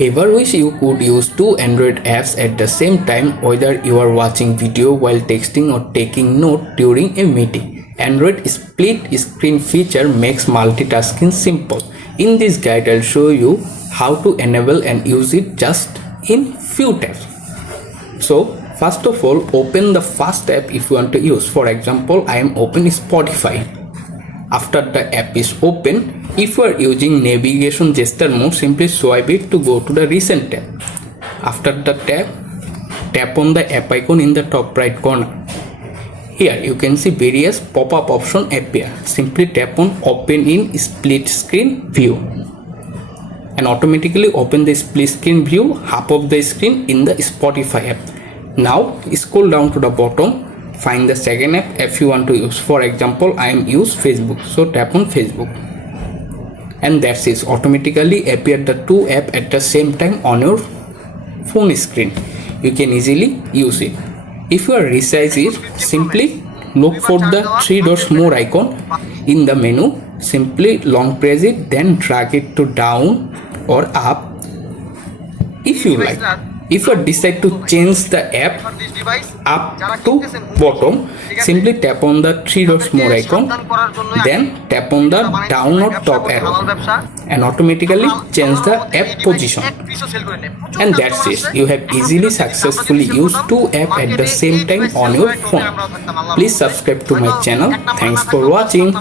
Ever wish you could use two Android apps at the same time, whether you are watching video while texting or taking note during a meeting? Android split screen feature makes multitasking simple. In this guide, I'll show you how to enable and use it just in few taps. So first of all, open the first app if you want to use. For example, I am open Spotify. After the app is open, if you are using navigation gesture mode, simply swipe it to go to the recent tab. After the tab, tap on the app icon in the top right corner. Here you can see various pop-up options appear. Simply tap on open in split screen view and automatically open the split screen view half of the screen in the Spotify app. Now scroll down to the bottom. Find the second app if you want to use. For example, I am use Facebook, so tap on Facebook, and that's it. Automatically appear the two apps at the same time on your phone screen. You can easily use it. If you are resize it, simply look for the three dots more icon in the menu. Simply long press it, then drag it to down or up if you like. If you decide to change the app up to bottom, simply tap on the three dots more icon, then tap on the down or top arrow and automatically change the app position. And that's it. You have easily successfully used two apps at the same time on your phone. Please subscribe to my channel. Thanks for watching.